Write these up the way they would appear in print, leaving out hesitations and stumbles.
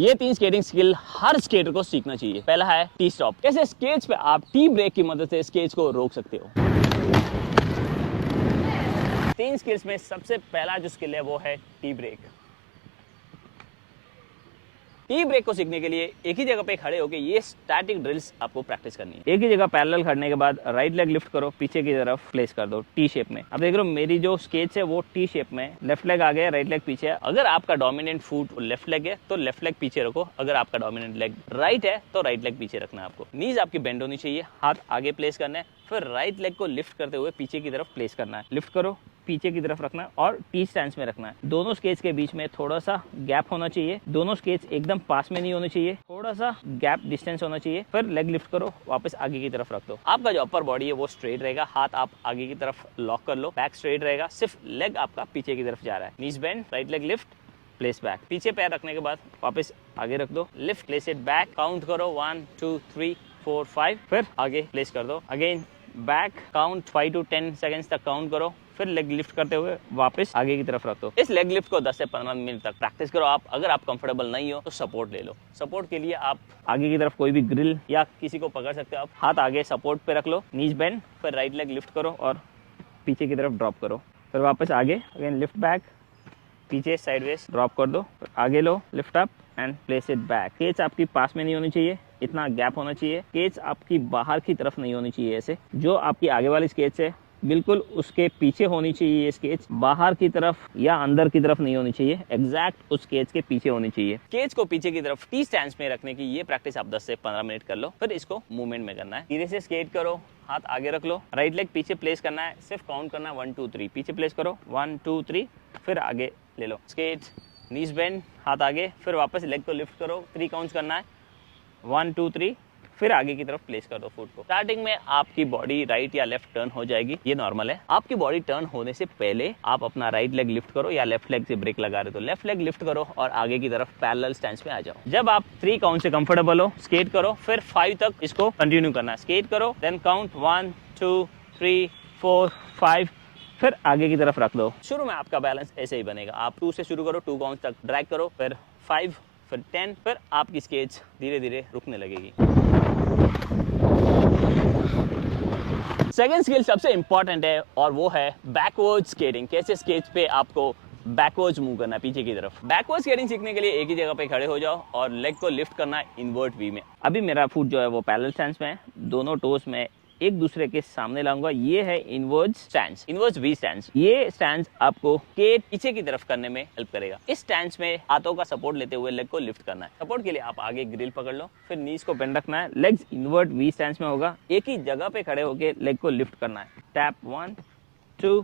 ये 3 skating skill हर skater को सीखना चाहिए। पहला है टी स्टॉप, कैसे स्केट्स पे आप टी ब्रेक की मदद से स्केट्स को रोक सकते हो। 3 स्किल्स में सबसे पहला जो स्किल है वो है टी ब्रेक। टी ब्रेक को सीखने के लिए एक ही जगह पे खड़े होकर ये स्टैटिक ड्रिल्स आपको प्रैक्टिस करनी है। एक ही जगह पैरेलल खड़ने के बाद राइट लेग लिफ्ट करो, पीछे की तरफ प्लेस कर दो टी शेप में। अब देख रहे हो मेरी जो स्केट्स है वो टी शेप में, लेफ्ट लेग आगे है, राइट लेग पीछे है। अगर आपका डोमिनेंट फुट लेफ्ट लेग है तो लेफ्ट लेग पीछे रखो, अगर आपका डोमिनेंट लेग राइट है तो राइट लेग पीछे रखना है आपको। नीज आपकी बेंड होनी चाहिए, हाथ आगे प्लेस करना है, फिर राइट लेग को लिफ्ट करते हुए पीछे की तरफ प्लेस करना है। लिफ्ट करो, पीछे की तरफ रखना है और टी स्टैंस में रखना है। दोनों स्केट्स के बीच में थोड़ा सा गैप होना चाहिए, दोनों स्केट्स एकदम पास में नहीं होने चाहिए, थोड़ा सा गैप डिस्टेंस होना चाहिए। फिर लेग लिफ्ट करो, वापस आगे की तरफ रख दो। आपका जो अपर बॉडी है वो स्ट्रेट रहेगा, हाथ आप आगे की तरफ लॉक कर लो, बैक स्ट्रेट रहेगा, सिर्फ लेग आपका पीछे की तरफ जा रहा है। Knees bend, right leg lift, place back. पीछे पैर रखने के बाद वापस आगे रख दो, lift, place it back, count करो 1 2 3 4 5, फिर आगे प्लेस कर दो, again back, count 5 to 10 seconds तक काउंट करो, फिर लेग लिफ्ट करते हुए वापस आगे की तरफ रख दो। इस लेग लिफ्ट को 10 से 15 मिनट तक प्रैक्टिस करो। आप अगर आप कंफर्टेबल नहीं हो तो सपोर्ट ले लो। सपोर्ट के लिए आप आगे की तरफ कोई भी ग्रिल या किसी को पकड़ सकते हो। आप हाथ आगे सपोर्ट पे रख लो, नीज बेंड, फिर राइट लेग लिफ्ट करो और पीछे की तरफ ड्रॉप करो, फिर वापस आगे, अगेन लिफ्ट बैक, पीछे साइडवेज ड्रॉप कर दो, आगे लो, lift up and place it back. Catch आपकी पास में नहीं होनी चाहिए, इतना गैप होना चाहिए। केच आपकी बाहर की तरफ नहीं होनी चाहिए, ऐसे जो आपकी आगे वाली स्केच है बिल्कुल उसके पीछे होनी चाहिए। ये स्केच बाहर की तरफ या अंदर की तरफ नहीं होनी चाहिए, एग्जैक्ट उस स्केच के पीछे होनी चाहिए। स्केच को पीछे की तरफ टी स्टैंस में रखने की ये प्रैक्टिस आप 10 से 15 मिनट कर लो, फिर इसको मूवमेंट में करना है। धीरे से स्केट करो, हाथ आगे रख लो, राइट लेग पीछे प्लेस करना है, सिर्फ काउंट करना है 1 2 3, पीछे प्लेस करो 1 2 3, फिर आगे ले लो, स्केट, नीज बेंड, हाथ आगे, फिर वापस लेग को लिफ्ट करो, 3 काउंट्स करना है 1 2 3, फिर आगे की तरफ प्लेस कर दो फुट को। स्टार्टिंग में आपकी बॉडी राइट या लेफ्ट टर्न हो जाएगी, ये नॉर्मल है। आपकी बॉडी टर्न होने से पहले आप अपना राइट लेग लिफ्ट करो या लेफ्ट लेग से ब्रेक लगा रहे हो तो लेफ्ट लेग लिफ्ट करो और आगे की तरफ पैरेलल स्टैंस में आ जाओ। जब आप 3 काउंट से कंफर्टेबल हो, स्केट करो, फिर 5 तक इसको कंटिन्यू करना है। स्केट करो, देन काउंट 1 2 3 4 5, फिर आगे की तरफ रख दो। शुरू में आपका बैलेंस ऐसे ही बनेगा। आप 2 से शुरू करो, 2 काउंट तक ड्रैग करो, फिर 5, फिर 10, फिर आपकी स्केच धीरे धीरे रुकने लगेगी। सेकेंड स्किल सबसे इंपॉर्टेंट है और वो है बैकवर्ड स्केटिंग। कैसे स्केच पे आपको बैकवर्ड्स मूव करना है, पीछे की तरफ। बैकवर्ड स्केटिंग सीखने के लिए एक ही जगह पे खड़े हो जाओ और लेग को लिफ्ट करना है इन्वर्ट वी में। अभी मेरा फुट जो है वो पैरेलल स्टैंस में है, दोनों टोस में एक दूसरे के सामने लाऊंगा। ये है inward stance, inward V stance. ये स्टैंस आपको स्केट पीछे की तरफ करने में हेल्प करेगा। इस स्टैंस में हाथों का सपोर्ट लेते हुए लेग को लिफ्ट करना है। सपोर्ट के लिए आप आगे ग्रिल पकड़ लो, फिर नीज को बेंड रखना है, लेग्स इनवर्ड वी स्टैंस में होगा। एक ही जगह पे खड़े होके लेग को लिफ्ट करना है। टैप 1 2,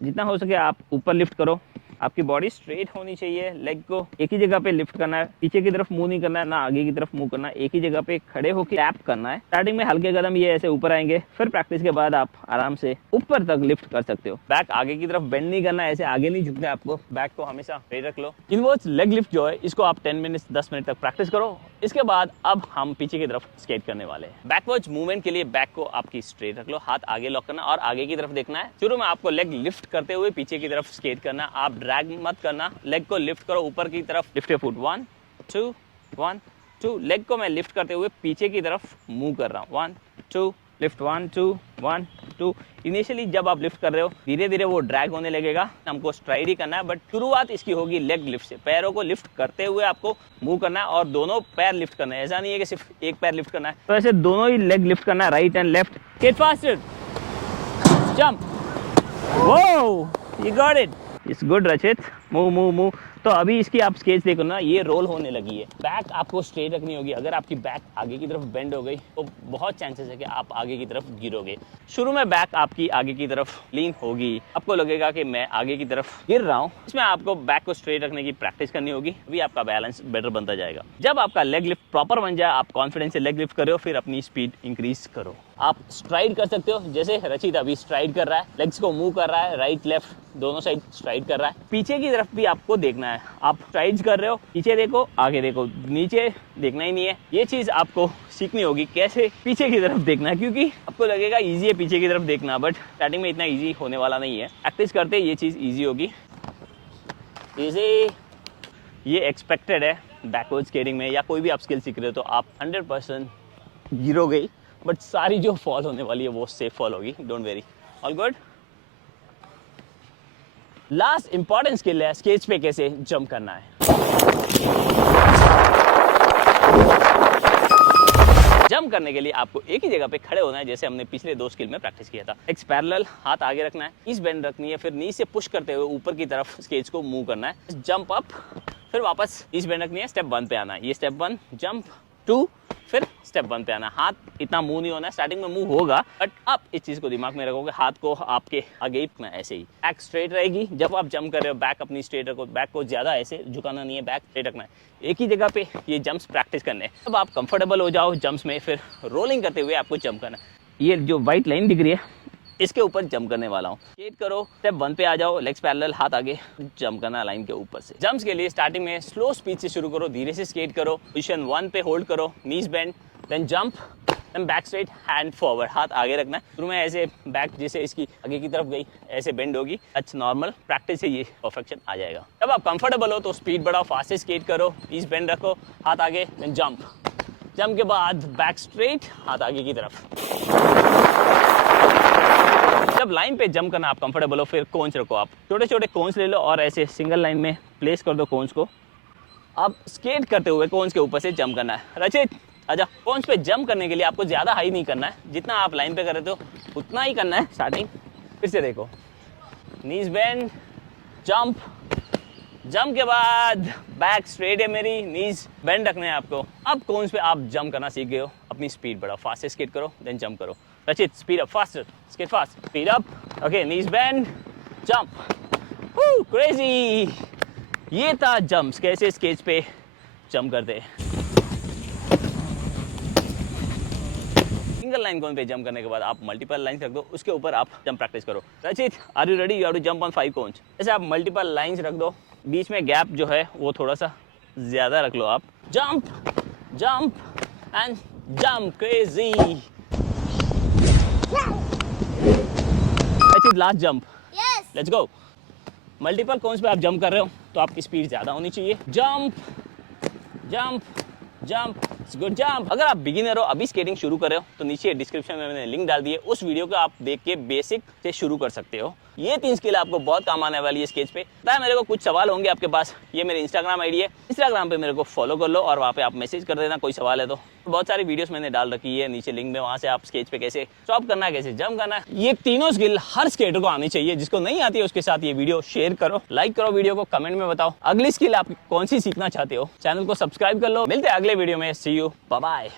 जितना हो सके आप ऊपर लिफ्ट करो। आपकी बॉडी स्ट्रेट होनी चाहिए, लेग को एक ही जगह पे लिफ्ट करना है, पीछे की तरफ मूव नहीं करना है, ना आगे की तरफ मूव करना है, एक ही जगह पे खड़े होकर टैप करना है। स्टार्टिंग में हल्के कदम ये ऐसे ऊपर आएंगे, फिर प्रैक्टिस के बाद आप आराम से ऊपर तक लिफ्ट कर सकते हो। बैक आगे की तरफ बेंड नहीं करना है, ऐसे आगे नहीं झुकना है आपको, बैक को हमेशा स्ट्रेट रख लो। इनवर्ड्स लेग लिफ्ट जो है इसको आप 10 मिनट तक प्रैक्टिस करो। इसके बाद अब हम पीछे की तरफ स्केट करने वाले हैं। बैकवर्ड्स मूवमेंट के लिए बैक को आपकी स्ट्रेट रख लो, हाथ आगे लॉक करना और आगे की तरफ देखना है। शुरू में आपको लेग लिफ्ट करते हुए पीछे की तरफ स्केट करना, आप ड्रैग मत करना। लेग को लिफ्ट करो ऊपर की तरफ, लिफ्ट योर फुट 1 2 1 2। लेग को मैं लिफ्ट करते हुए पीछे की तरफ मूव कर रहा हूँ, 1 2, लिफ्ट 1 2 1 2। इनिशियली जब आप लिफ्ट कर रहे हो धीरे धीरे वो ड्रैग होने लगेगा, हमको स्ट्राइड ही करना है, बट शुरुआत इसकी होगी लेग लिफ्ट से। पैरों को लिफ्ट करते हुए आपको मूव करना है और दोनों पैर लिफ्ट करना है। ऐसा नहीं है कि सिर्फ एक पैर लिफ्ट करना है, तो ऐसे दोनों ही लेग लिफ्ट करना है, right and left. Get faster, jump, वो you got it, it's good Rachit, move move move. तो अभी इसकी आप स्केच देखो ना, ये रोल होने लगी है। बैक आपको स्ट्रेट रखनी होगी। अगर आपकी बैक आगे की तरफ बेंड हो गई तो बहुत चांसेस है कि आप आगे की तरफ गिरोगे। शुरू में बैक आपकी आगे की तरफ लीन होगी, आपको लगेगा कि मैं आगे की तरफ गिर रहा हूँ। इसमें आपको बैक को स्ट्रेट रखने की प्रैक्टिस करनी होगी, अभी आपका बैलेंस बेटर बनता जाएगा। जब आपका लेग लिफ्ट प्रॉपर बन जाए, आप कॉन्फिडेंस से लेग लिफ्ट करो, फिर अपनी स्पीड इंक्रीज करो। आप स्ट्राइड कर सकते हो, जैसे रचित अभी स्ट्राइड कर रहा है, लेग्स को मूव कर रहा है, राइट लेफ्ट दोनों साइड स्ट्राइड कर रहा है। पीछे की तरफ भी आपको देखना है, आप स्ट्राइड्स कर रहे हो, पीछे देखो, आगे देखो, नीचे देखना ही नहीं है। ये चीज आपको सीखनी होगी कैसे पीछे की तरफ देखना है, क्योंकि आपको लगेगा इजी है पीछे की तरफ देखना, बट स्टार्टिंग में इतना इजी होने वाला नहीं है। प्रैक्टिस करते ये चीज इजी होगी। इजी, ये एक्सपेक्टेड है, बैकवर्ड स्केटिंग में या कोई भी आप स्किल सीख रहे हो तो आप 100% गिरोगे, बट सारी जो फॉल होने वाली है वो सेफ फॉल होगी, don't very, all good. Last important skill है स्केट्स पे कैसे जंप करना है। जंप करने के लिए आपको एक ही जगह पे खड़े होना है, जैसे हमने पिछले 2 स्किल में प्रैक्टिस किया था। लेग्स पैरेलल, हाथ आगे रखना है, नीज बेंड रखनी है, फिर नी से पुश करते हुए ऊपर की तरफ स्केट्स को मूव करना है। जंप अप, फिर वापस नीज बेंड रखनी है, स्टेप 1 पे आना है। ये स्टेप 1, जंप 2, फिर स्टेप 1 पे आना। हाथ इतना मूव नहीं होना है, स्टार्टिंग में मूव होगा, बट आप इस चीज को दिमाग में रखोगे, हाथ को आपके आगे ही ऐसे ही, बैक स्ट्रेट रहेगी। जब आप जंप कर रहे हो बैक अपनी स्ट्रेट रखो, बैक को ज्यादा ऐसे झुकाना नहीं है, बैक स्ट्रेट रखना है। एक ही जगह पे ये जंप्स प्रैक्टिस करने हैं। जब आप कंफर्टेबल हो जाओ जंप्स में, फिर रोलिंग करते हुए आपको जंप करना है। ये जो व्हाइट लाइन दिख रही है इसके ऊपर जंप करने वाला हूँ। स्केट करो, स्टेप 1 पे आ जाओ, लेग्स पैरेलल, हाथ आगे, जंप करना लाइन के ऊपर से। जंप्स के लिए स्टार्टिंग में स्लो स्पीड से शुरू करो, धीरे से स्केट करो, पोजीशन 1 पे होल्ड करो, knees bend, then jump, then back straight, hand forward, हाथ आगे रखना है। शुरू में ऐसे बैक जैसे इसकी आगे की तरफ गई ऐसे बेंड होगी, अच्छा नॉर्मल प्रैक्टिस से ये परफेक्शन आ जाएगा। जब आप कंफर्टेबल हो तो स्पीड बढ़ाओ, फास्ट से स्केट करो, नीज बेंड रखो, हाथ आगे, देन जंप, जंप के बाद बैक स्ट्रेट, हाथ आगे की तरफ। जब लाइन पे जंप करना आप कंफर्टेबल हो, फिर कोन्स रखो। आप छोटे छोटे कोन्स ले लो और ऐसे सिंगल लाइन में प्लेस कर दो कोन्स को। अब स्केट करते हुए कोन्स के ऊपर से जंप करना है। रचित आजा। कोन्स पे जंप करने के लिए आपको ज़्यादा हाई नहीं करना है, जितना आप लाइन पे कर रहे हो उतना ही करना है स्टार्टिंग। फिर से देखो, नीज बेंड, जंप, जंप के बाद बैक स्ट्रेट है मेरी, नीज बेंड रखने हैं आपको। अब कोन्स पे आप जंप करना सीख गए हो, अपनी स्पीड बढ़ाओ, फास्ट स्केट करो, देन जंप करो। Rachit speed up, faster, skate fast, speed up, okay, knees bend, jump, crazy. ये था जंप्स, कैसे स्केट्स पे जंप करते हैं। सिंगल लाइन कोन पे जंप करने के बाद आप मल्टीपल लाइंस रख दो, उसके ऊपर आप जंप प्रैक्टिस करो। Rachit are you ready? You have to jump on 5 cones. जैसे आप मल्टीपल लाइंस रख दो, बीच में गैप जो है वो थोड़ा सा ज्यादा रख लो आप। Jump, jump and jump, crazy. Rachit last jump, let's go. Multiple cones पे आप जंप कर रहे हो तो आपकी स्पीड ज्यादा होनी चाहिए। Jump, jump, jump, good jump. अगर आप बिगिनर हो, अभी स्केटिंग शुरू कर रहे हो, तो नीचे डिस्क्रिप्शन में मैंने लिंक डाल दी है, उस वीडियो को आप देख के बेसिक से शुरू कर सकते हो। ये 3 स्किल आपको बहुत काम आने वाली है स्केच पे। पता है मेरे को कुछ सवाल होंगे आपके पास, ये मेरी इंस्टाग्राम आईडी है, इंस्टाग्राम पे मेरे को फॉलो कर लो और वहाँ पे आप मैसेज कर देना कोई सवाल है तो। बहुत सारी वीडियोस मैंने डाल रखी है नीचे लिंक में, वहाँ से आप स्केच पे कैसे स्टॉप करना है, कैसे जंप करना है, ये तीनों स्किल हर स्केटर को आनी चाहिए। जिसको नहीं आती है उसके साथ ये वीडियो शेयर करो, लाइक करो वीडियो को, कमेंट में बताओ अगली स्किल आप कौन सी सीखना चाहते हो। चैनल को सब्सक्राइब कर लो। मिलते हैं अगले वीडियो में, सी यू, बाय बाय।